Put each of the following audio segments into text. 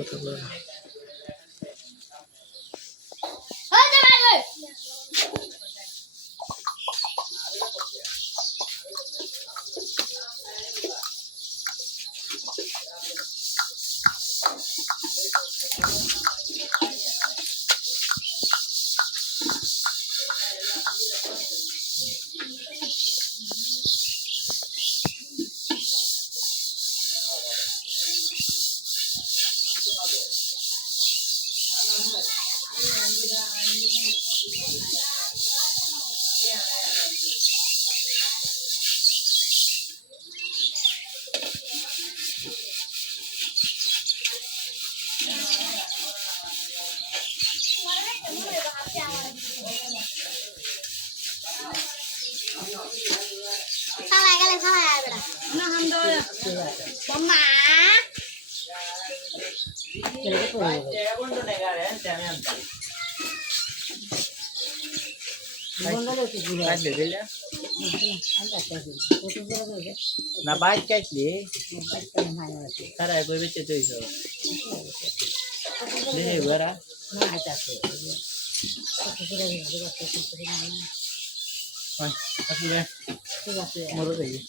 কথা বলে না বাইক কাটলি তারা বই বেঁচে তুই বেড়া মরো দেখি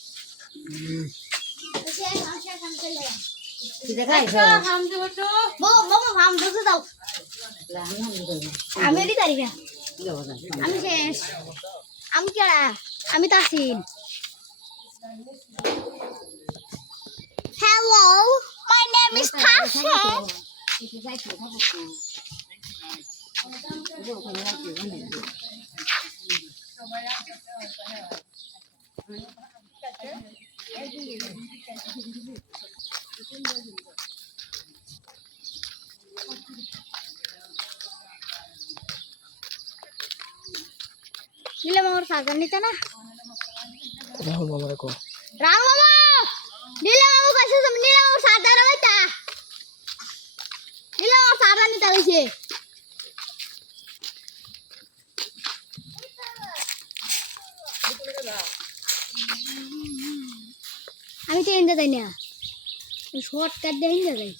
আমি Tasin Hello, my name is Tasha. नीला मामा सागर नहीं था ना राहुल मामा को राहुल मामा नीला मामा कैसे सब नीला मामा सागर नहीं था नीला मामा सागर नहीं था वैसे আমি তো এন্ডে যাই না শর্টকাট দিয়ে এন্ডে যাই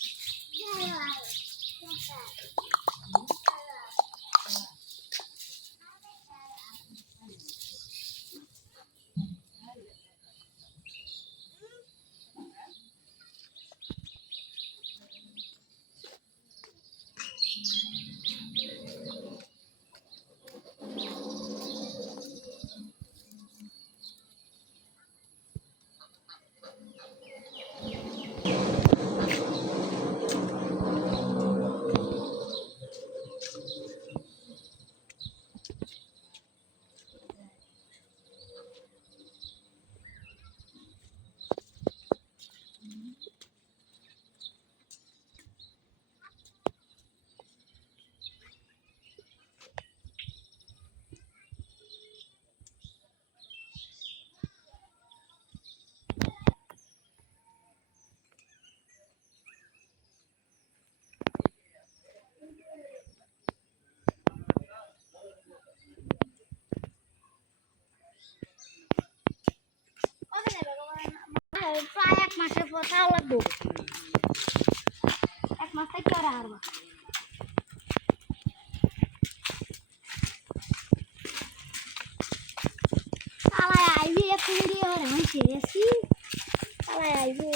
প্রায় এক মাসের পর তাও লাগবে এক মাস থেকে আর হারবা তালাই আইবি এক মিনিট আর আমি শেষি তালাই আইবি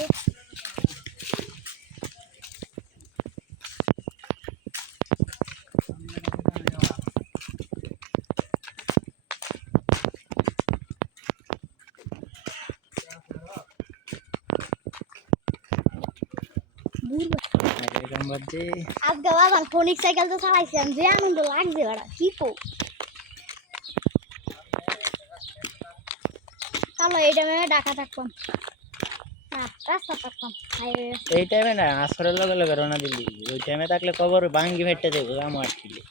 आज गवा फोनिक साइकिल तो चालाइছি আমি যে আনন্দ লাগছে ওটা কি কো চলো এই টাইমে ঢাকা থাকতাম হ্যাঁ রাস্তা থাকতাম এই টাইমে না আসরের লগে লগে রওনা দিলি ওই টাইমে থাকলে কবর ভাঙ্গি ফেটে দেব আমু আটকিলে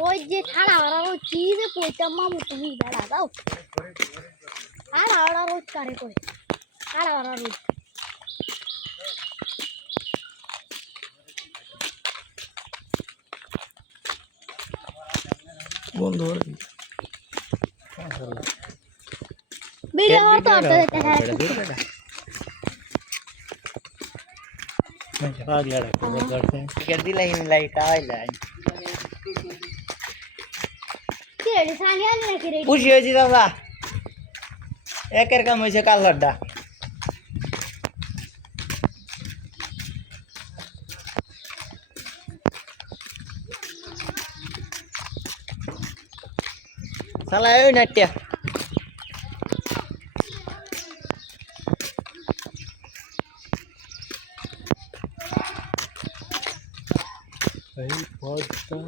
ওই যে ঠাড়া ওরা ওই কি যে কইতাম মামু তুমি দাঁড়া দাও আর ওরা রোজ করে কই ঠাড়া ওরা রোজ বন্ধু ভিডিও তো পাগলা রাখতে করছে টিকেট দিলাই লাইট আইলাই কি রে সানি আনি নাকি রে খুশি হয়েছি দাদা একের কাম হয়েছে কালারটা সালা ওই নাট্যা এই পদ্মা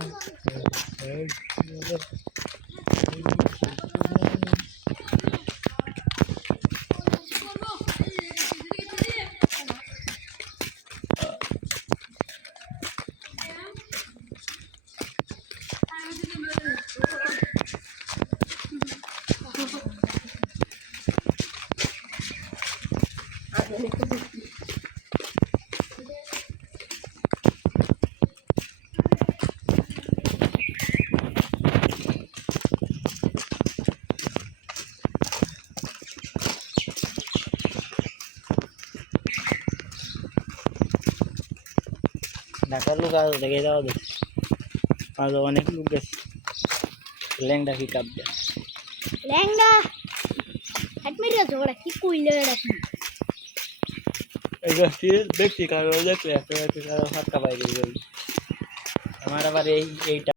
ঢাকার লোক আজ দেখে যাওয়া দেখছি আজ অনেক লোক গেছে ল্যাংডা কি কাপ দেয় লেঙ্গা হাট মেরে ঝগড়া কি কইলে রাখি এই গাছটি দেখছি কারো দেখলে একটা কারো হাতটা বাইরে গেল আমার আবার এইটা